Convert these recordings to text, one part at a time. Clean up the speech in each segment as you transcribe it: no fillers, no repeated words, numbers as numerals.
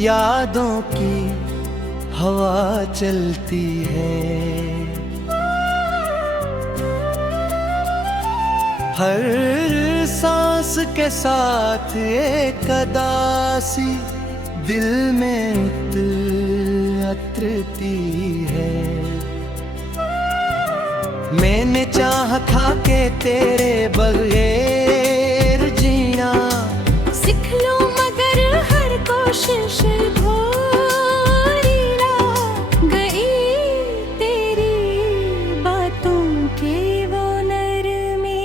यादों की हवा चलती है। हर सांस के साथ एक अदासी दिल में उतरती है। मैंने चाहा था कि तेरे बगैर जीना सीख लूं, मगर हर कोशिश भोरीला गई तेरी बातों के वो नरमी।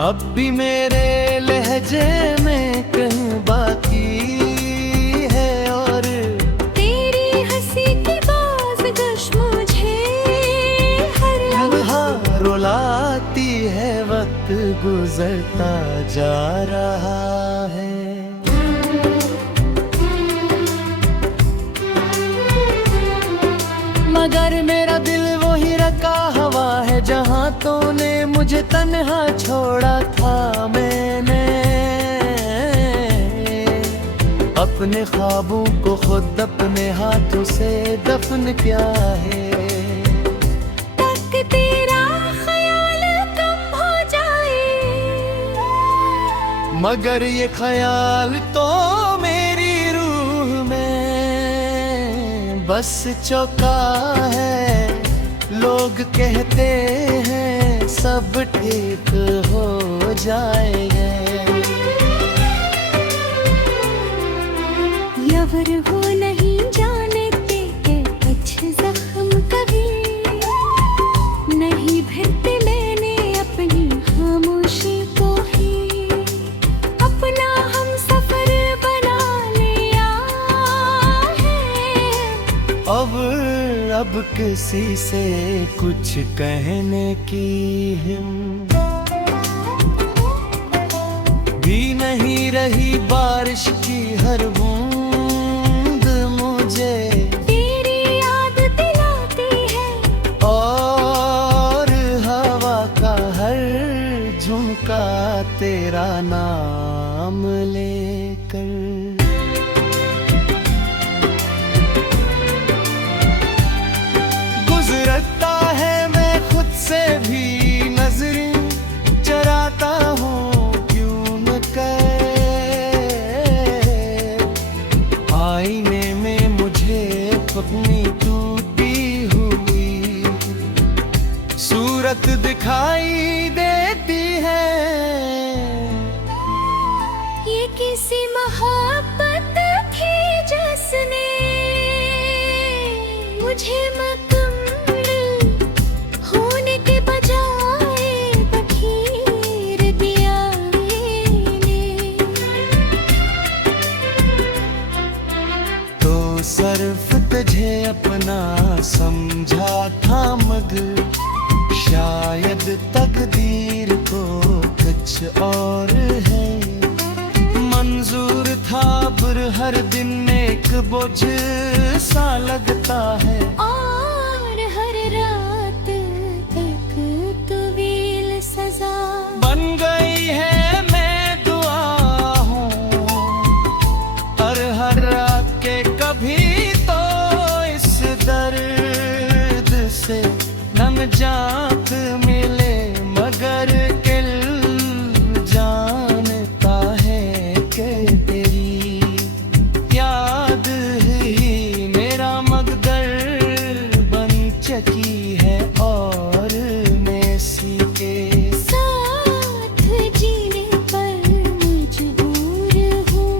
अब भी मेरे लहजे में कहीं बाकी है, और तेरी हंसी की बाज़गश मुझे हर लम्हा रुलाती है। वक्त गुजरता जा रहा है। मगर मेरा दिल वही रखा हवा है जहाँ तूने मुझे तन्हा छोड़ा था। मैंने अपने ख्वाबों को खुद अपने हाथों से दफन किया है। तक तेरा ख्याल कम हो जाए, मगर ये ख्याल तो मेरी रूह में बस चौका है। लोग कहते हैं सब ठीक हो जाएगा, यवर हो नहीं जानते के कुछ जख्म कभी नहीं भरते। मैंने अपनी खामोशी को ही अपना हम सफर बना लिया है। अब किसी से कुछ कहने की हिम्मत भी नहीं रही। बारिश की हर बूंद मुझे तेरी याद दिलाती है, और हवा का हर झुमका तेरा नाम लेकर। गुजरता है मैं खुद से भी नजरें चराता हूँ क्यों न कर। आईने में मुझे अपनी टूटी हुई सूरत दिखाई देती है। ये किसी मोहब्बत थी जिसने मुझे मुकम्मल होने के बजाय बखेर दिया ने। तो सिर्फ तुझे अपना समझा था, मगर शायद तकदीर को कुछ और है मंजूर था। पर हर दिन एक बोझ सा लगता है, और हर रात एक तवील सजा बन गई है। मैं दुआ हूँ हर रात के कभी तो इस दर्द से नम जात मिले। मगर दिल जानता है कि तेरी याद ही मेरा मकदर बन चकी है, और मैं इसी के साथ जीने पर मजबूर हूँ।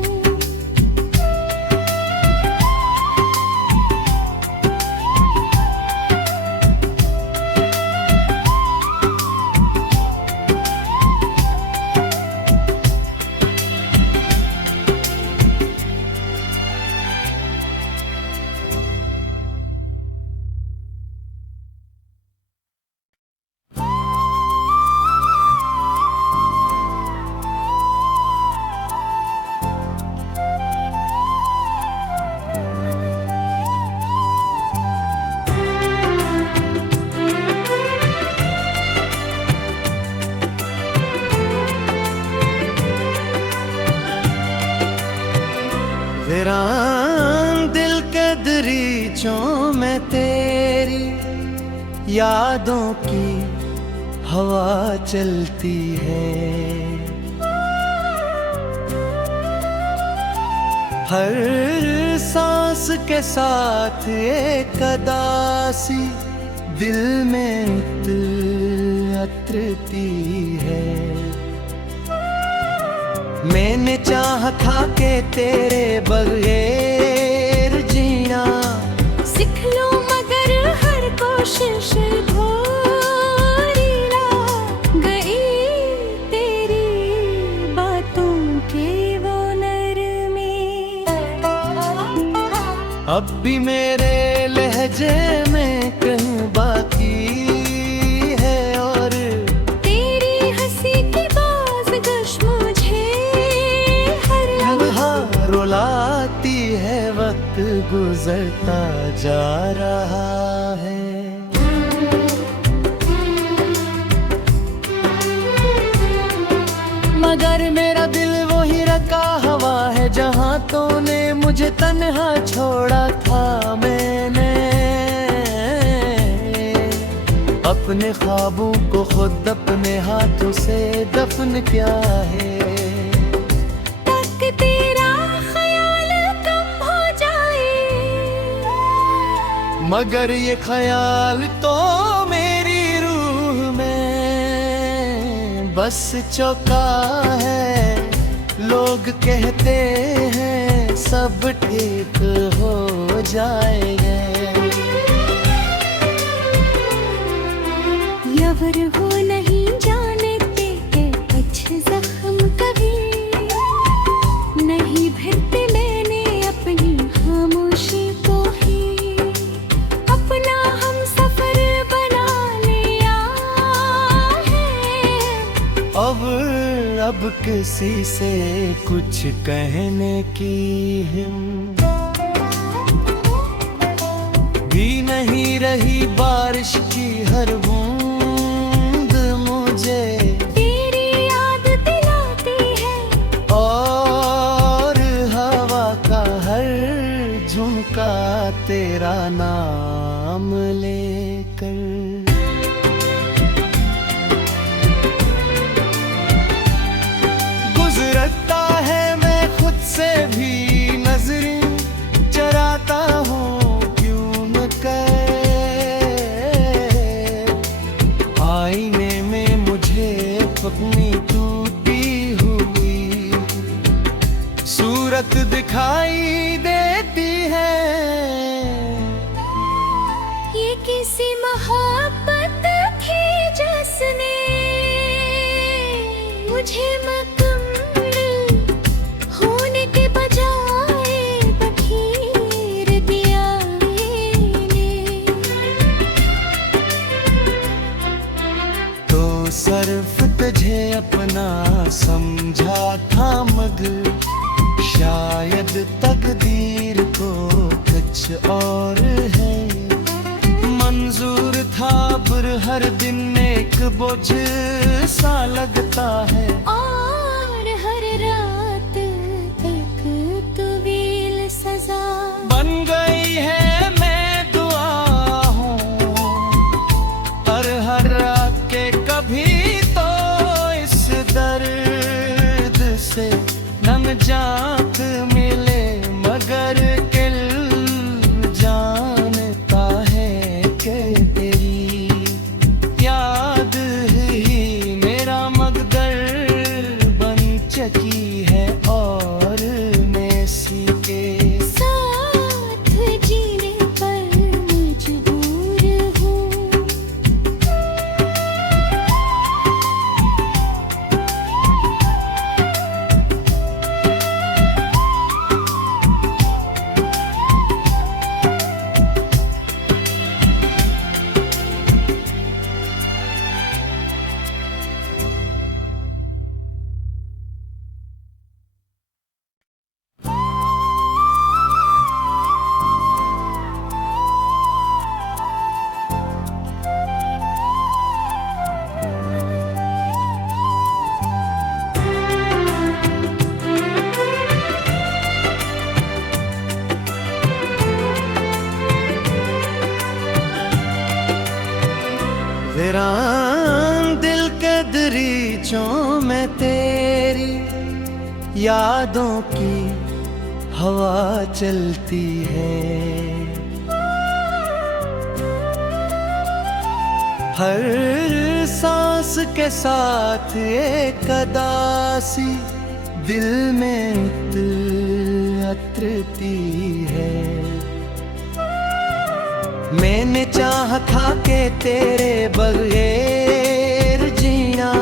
तेरा दिल के दरीचों में तेरी यादों की हवा चलती है। हर सांस के साथ एक अदासी दिल में उतरती है। मैंने चाहा था कि तेरे बगैर जीना सीख लो, मगर हर कोशिश भोरीला गई तेरी बातों के वो नरमी। अब भी मेरे लहजे में कहीं बाकी है, और तेरी हंसी की बाज़गश मुझे हर लम्हा रुलाती है। वक्त गुजरता जा रहा है। मगर मेरा दिल वही रखा हवा है जहाँ तूने मुझे तन्हा छोड़ा था। मैंने अपने ख्वाबों को खुद अपने हाथों से दफन किया है। तक तेरा ख्याल कम हो जाए, मगर ये ख्याल तो मेरी रूह में बस चौका है। लोग कहते हैं सब ठीक हो जाएगा। यवर हो नहीं जानते के कुछ जख्म कभी नहीं भरते। मैंने अपनी खामोशी को ही अपना हम सफर बना लिया है। अब किसी से कुछ कहने की हिम्मत भी नहीं रही। बारिश की हर बूंद मुझे तेरी याद दिलाती है, और हवा का हर झुमका तेरा नाम लेकर। गुजरता है मैं खुद से भी नजरें चराता हूँ क्यों न कर। आईने में मुझे अपनी टूटी हुई सूरत दिखाई देती है। ये किसी मोहब्बत थी जिसने मुझे मुकम्मल होने के बजाय बखेर दिया ने। तो सिर्फ तुझे अपना समझा था, मगर शायद तकदीर को कुछ और है मंजूर था। पर हर दिन एक बोझ सा लगता है, और हर रात तक तवील सजा बन गई है। मैं दुआ हूँ हर रात के कभी तो इस दर्द से नम जात मिले। मगर दिल जानता है कि तेरी याद ही मेरा मकदर बन चुकी है, और मैं इसी के साथ जीने पर मजबूर हूँ। ख्वाहिशों में तेरी यादों की हवा चलती है। हर सांस के साथ एक अदासी दिल में उतरती है। मैंने चाहा था कि तेरे बगैर जीना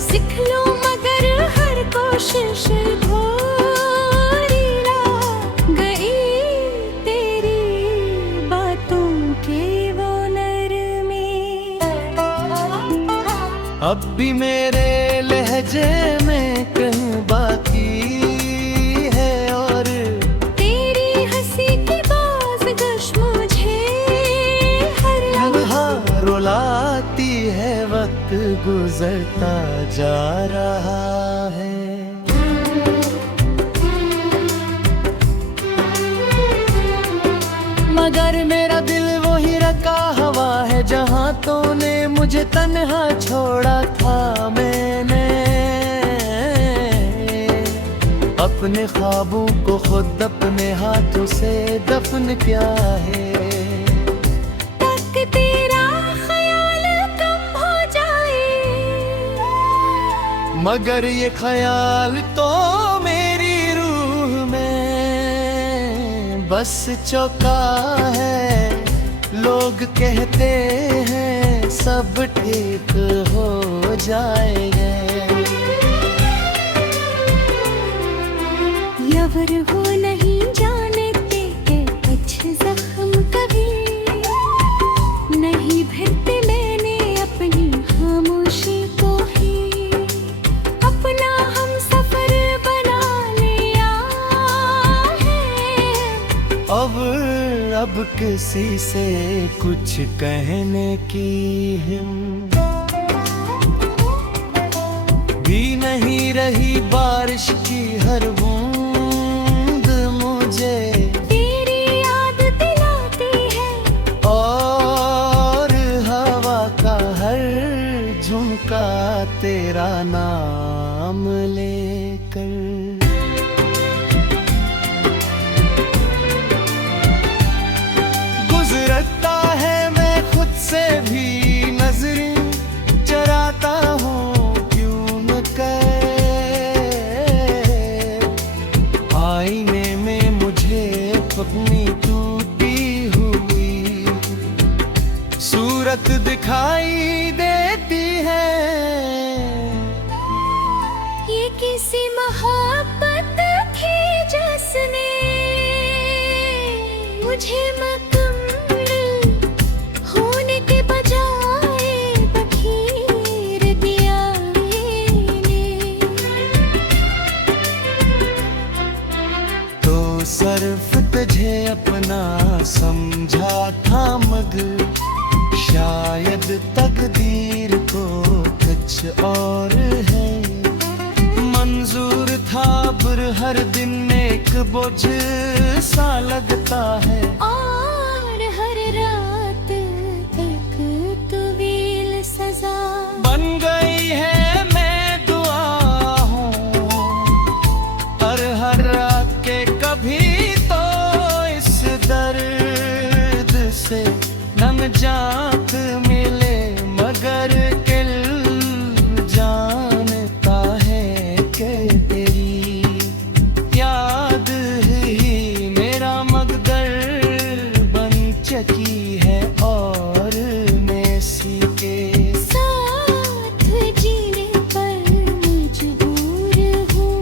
सीख लो, मगर हर कोशिश अधूरी गई। तेरी बातों के वो नरमी अब भी मेरे लहजे में कहीं बाकी है, और तेरी हंसी की बाज़गश मुझे हर लम्हा रुलाती है। वक्त गुजरता जा रहा है। मगर मेरा दिल वही रखा हवा है जहाँ तूने मुझे तन्हा छोड़ा था। मैंने अपने ख्वाबों को खुद अपने हाथों से दफन किया है। तक तेरा ख्याल कम हो जाए, मगर ये ख्याल तो मेरी रूह में बस चौका है। लोग कहते हैं सब ठीक हो जाएगा। यवर हो नहीं जानते के कुछ जख्म कभी नहीं भरते। मैंने अपनी खामोशी को ही अपना हम सफर बना लिया है। अब किसी से कुछ कहने की हिम्मत भी नहीं रही। बारिश की हर बूंद मुझे तेरी याद दिलाती है, और हवा का हर झुमका तेरा नाम लेकर। गुजरता है मैं खुद से भी नजरें चराता हूँ क्यों न कर। आईने में मुझे अपनी टूटी हुई सूरत दिखाई देती है। ये किसी मोहब्बत थी जिसने मुझे मुकम्मल होने के बजाय बखेर दिया ने। तो सिर्फ तुझे अपना समझा था, मगर शायद तकदीर को कुछ और है मंजूर था। पर हर दिन एक बोझ सा लगता है, और हर रात एक तवील सजा बन गई है। मैं दुआ हूँ हर रात के कभी तो इस दर्द से नम जात मिले। मगर दिल जानता है कि तेरी याद ही मेरा मकदर बन चुकी है, और मैं इसी के साथ जीने पर मजबूर हूँ।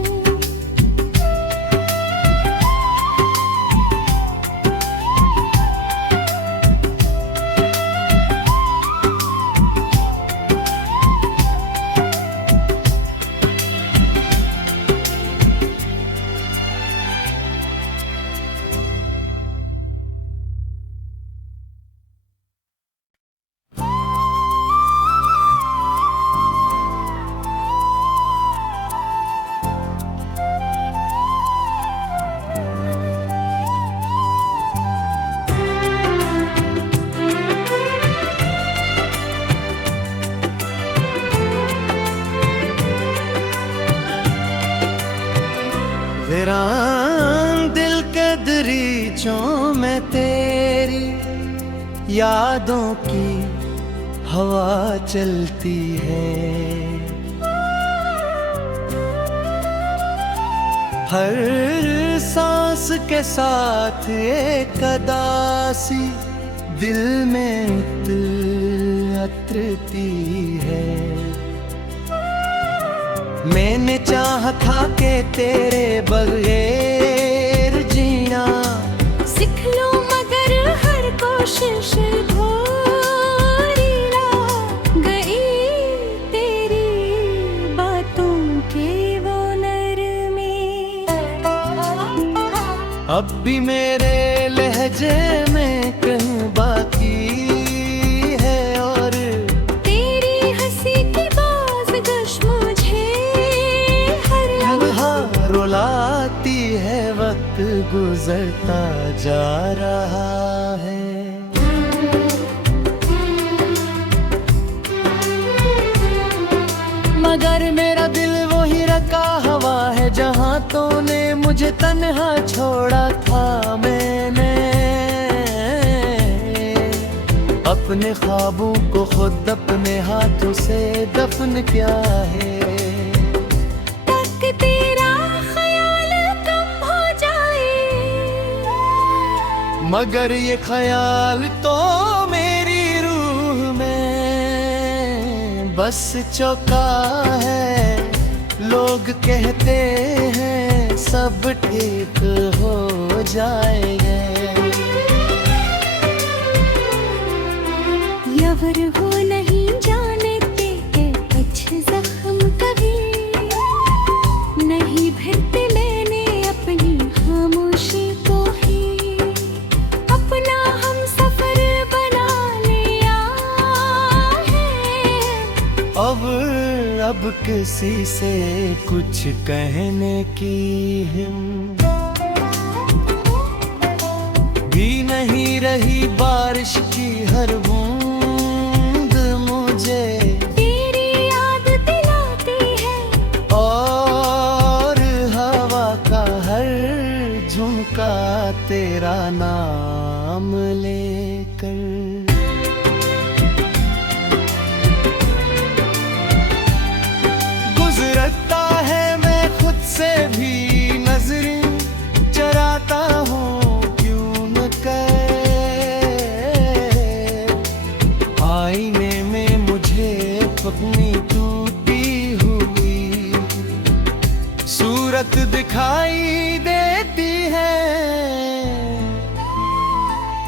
बदरीचों में तेरी यादों की हवा चलती है। हर सांस के साथ एक अदासी दिल में उतरती है। मैंने चाहा था कि तेरे बगैर जीना सीख लो, मगर हर कोशिश गई तेरी बातों के वो नरमी। अब भी मेरे लहजे में कहीं बाकी है, और तेरी हंसी की बाज़गश मुझे हर लम्हा रुलाती है। वक्त गुजरता जा रहा है। मगर मेरा दिल वही रखा हवा है जहाँ तूने मुझे तन्हा छोड़ा था। मैंने अपने ख्वाबों को खुद अपने हाथों से दफन किया है। तक तेरा ख्याल कम हो जाए, मगर ये ख्याल तो मेरी रूह में बस चौका है। लोग कहते हैं सब ठीक हो जाएगा। यवर हो नहीं जानते के कुछ जख्म कभी नहीं भरते। मैंने अपनी खामोशी को ही अपना हम सफर बना लिया है। अब किसी से कुछ कहने की हिम्मत भी नहीं रही। बारिश की हर बूंद मुझे तेरी याद दिलाती है, और हवा का हर झुमका तेरा नाम लेकर। गुजरता है मैं खुद से भी नजरें चराता हूँ क्यों न कर। आईने में मुझे अपनी टूटी हुई सूरत दिखाई देती है।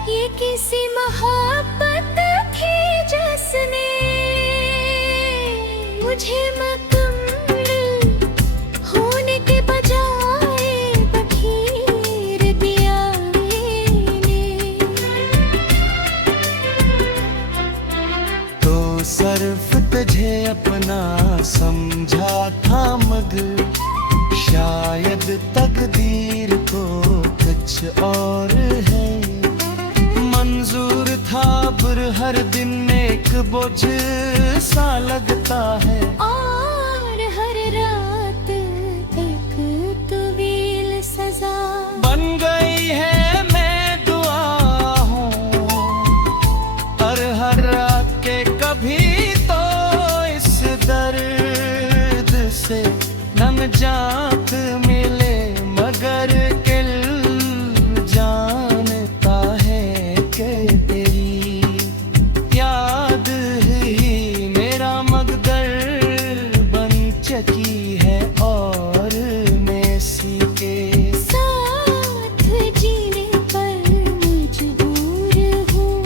ये किसी मोहब्बत थी जिसने मुझे मुकम्मल होने के बजाय बखेर दिया ने। तो सिर्फ तुझे अपना समझा था, मगर शायद तकदीर को कुछ और है मंजूर था। पर हर दिन एक बोझ सा लगता है, और हर रात एक तवील सजा बन गई है। मैं दुआ हूँ हर रात के कभी तो इस दर्द से नम जात मिले। मगर दिल जानता है कि तेरी याद ही मेरा मकदर बन चुकी है, और मैं इसी के साथ जीने पर मजबूर हूँ।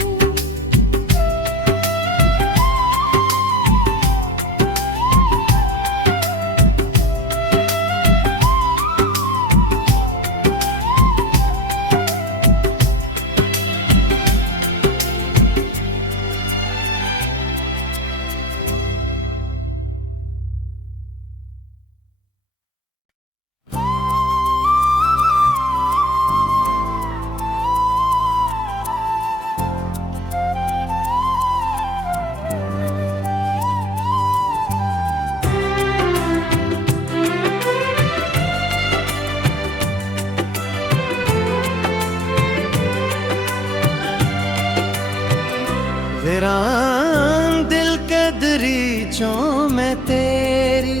हैरान दिल के दरीचों में तेरी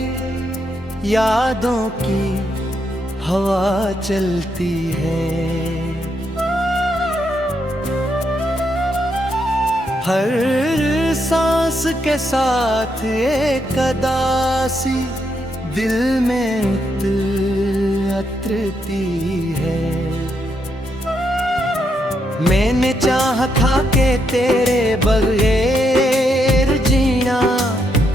यादों की हवा चलती है। हर सांस के साथ एक अदासी दिल में उतरती है। मैंने चाहा था कि तेरे बगैर जीना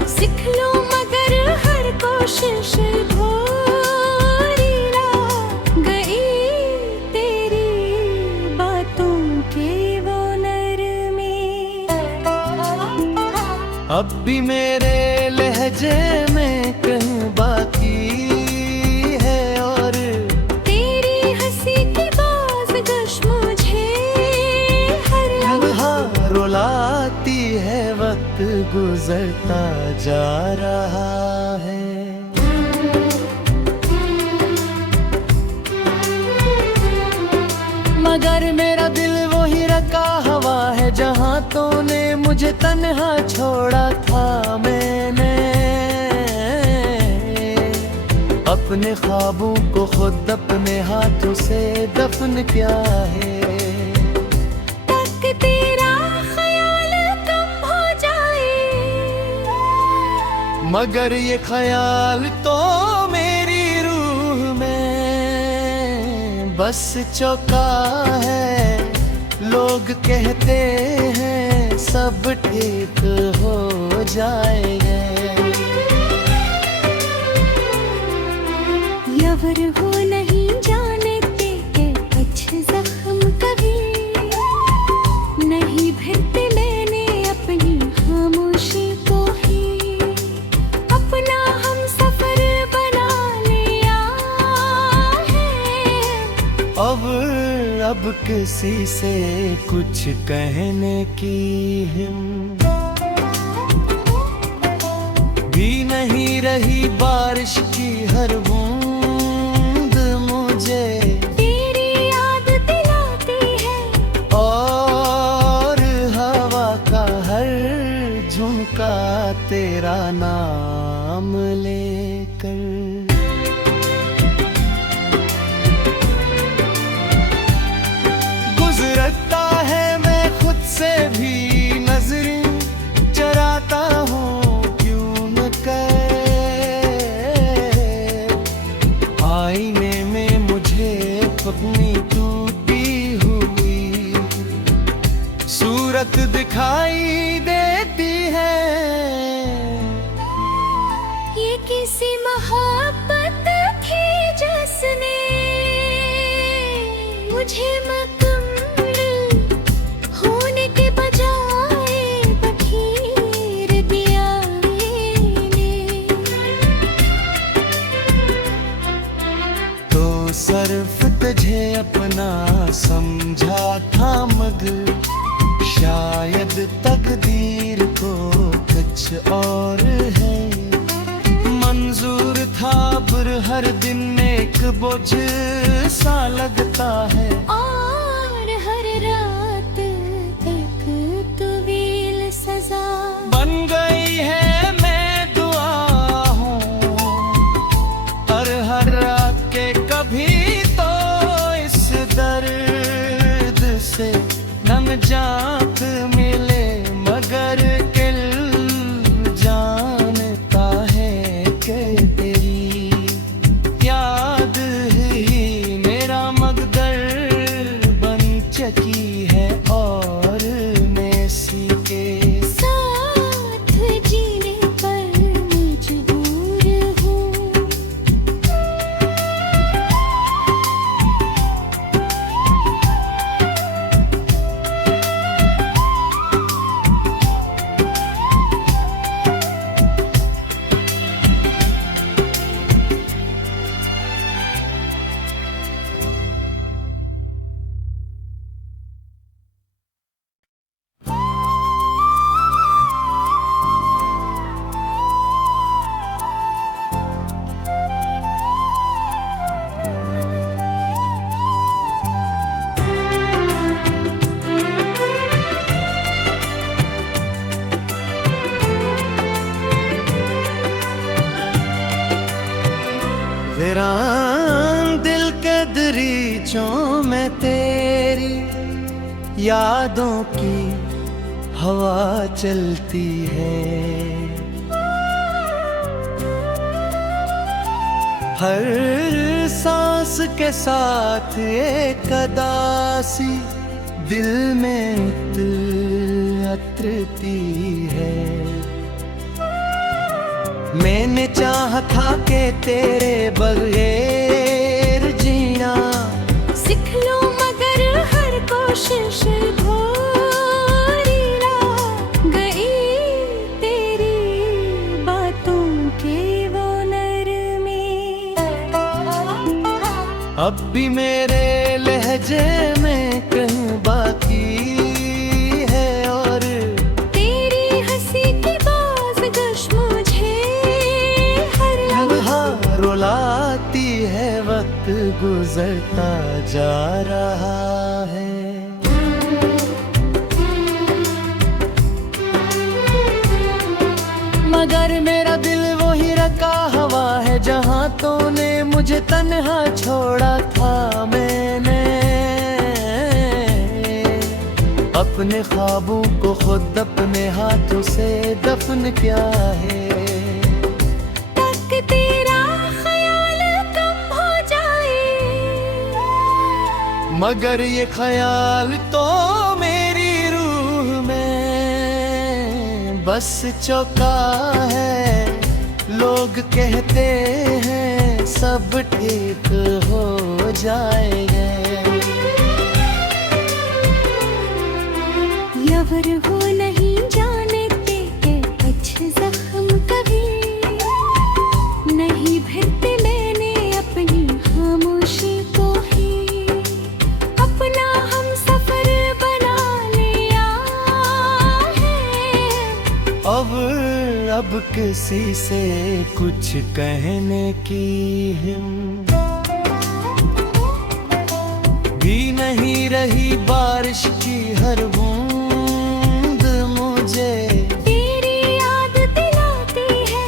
सीख लो, मगर हर कोशिश अधूरी रह गई तेरी बातों के वो नरमी। अब भी मेरे लहजे में कहीं बाकी है, और तेरी हंसी की बाज़गश मुझे हर लम्हा रुलाती है। वक्त गुजरता जा रहा है। मगर मेरा दिल वही रखा हवा है जहाँ तूने मुझे तन्हा छोड़ा था। मैंने अपने ख्वाबों को खुद अपने हाथों से दफन किया है। तक तेरा ख्याल कम हो जाए, मगर ये ख्याल तो मेरी रूह में बस चौका है। लोग कहते हैं सब ठीक हो जाएगा। यवर हो नहीं जानते के कुछ जख्म कभी नहीं भरते। मैंने अपनी खामोशी को ही अपना हम सफर बना लिया है। अब किसी से कुछ कहने की हिम्मत भी नहीं रही। बारिश की हर बूंद मुझे तेरी याद दिलाती है, और हवा का हर झोंका तेरा नाम लेकर। गुजरता है मैं खुद से भी नजरें चराता हूँ क्यों न कर। आईने में मुझे अपनी टूटी हुई सूरत दिखाई देती है। ये किसी मोहब्बत थी जिसने मुझे मुकम्मल होने के बजाय बखेर दिया ने। तो सिर्फ तुझे अपना समझा था, मगर शायद तकदीर को कुछ और है मंजूर था। पर हर दिन एक बोझ सा लगता है, और हर रात एक तवील सजा बन गई है। मैं दुआ हूँ हर रात के कभी तो इस दर्द से नम जात मिले। मगर दिल जानता है कि तेरी याद ही मेरा मकदर बन चुकी है, और मैं इसी के साथ जीने पर मजबूर हूँ। यादों की हवा चलती है। हर सांस के साथ एक अदासी दिल में उतरती है। मैंने चाहा था कि तेरे बगैर जीना सीख लो, मगर हर कोशिश भरी रह गई तेरी बातों के वो नरमी। अब भी मेरे लहजे में कहीं बाकी है, और तेरी हंसी की बाज़गश मुझे हर लम्हा रुलाती है। वक्त गुजरता जा रहा है। मगर मेरा दिल वही रखा हवा है जहाँ तूने मुझे तन्हा छोड़ा था। मैंने अपने ख्वाबों को खुद अपने हाथों से दफन किया है। तक तेरा ख्याल कम हो जाए, मगर ये ख्याल तो मेरी रूह में बस चौका है। लोग कहते हैं सब ठीक हो जाएगा। यवर हो नहीं जानते के कुछ जख्म कभी नहीं भरते। मैंने अपनी खामोशी को ही अपना हम सफर बना लिया है। अब किसी से कुछ कहने की हिम्मत भी नहीं रही। बारिश की हर बूंद मुझे तेरी याद दिलाती है,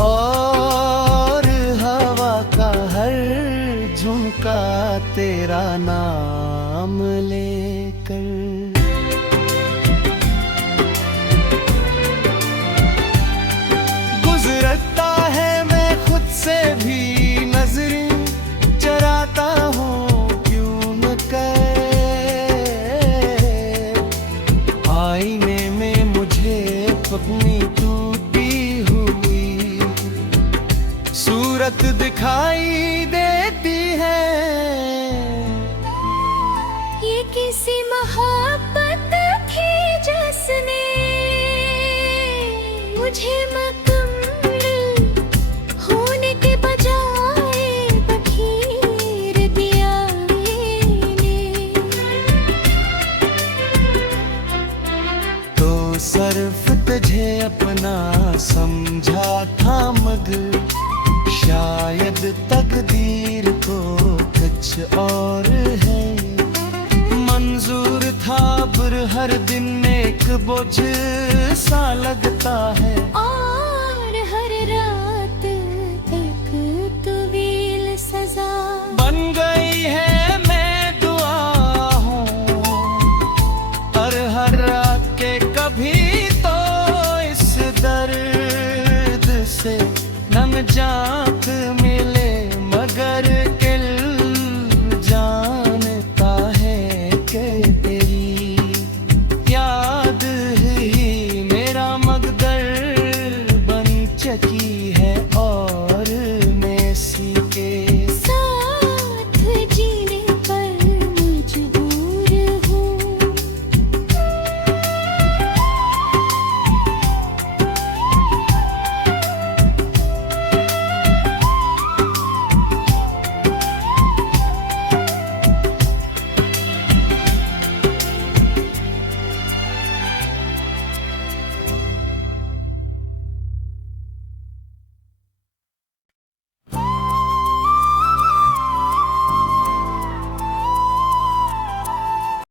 और हवा का हर झुमका तेरा नाम लेकर। गुजरता है मैं खुद से भी नजरें चराता हूँ क्यों न कर। आईने में मुझे अपनी टूटी हुई सूरत दिखाई देती है। ये किसी मोहब्बत थी जिसने मुझे मुकम्मल होने के बजाय बखेर दिया ने। तो सिर्फ तुझे अपना समझा था, मगर शायद तकदीर को कुछ और है मंजूर था। पर हर दिन एक बोझ सा लगता है, और हर रात एक तवील सजा बन गई है। मैं दुआ हूँ हर रात के कभी तो इस दर्द से न जान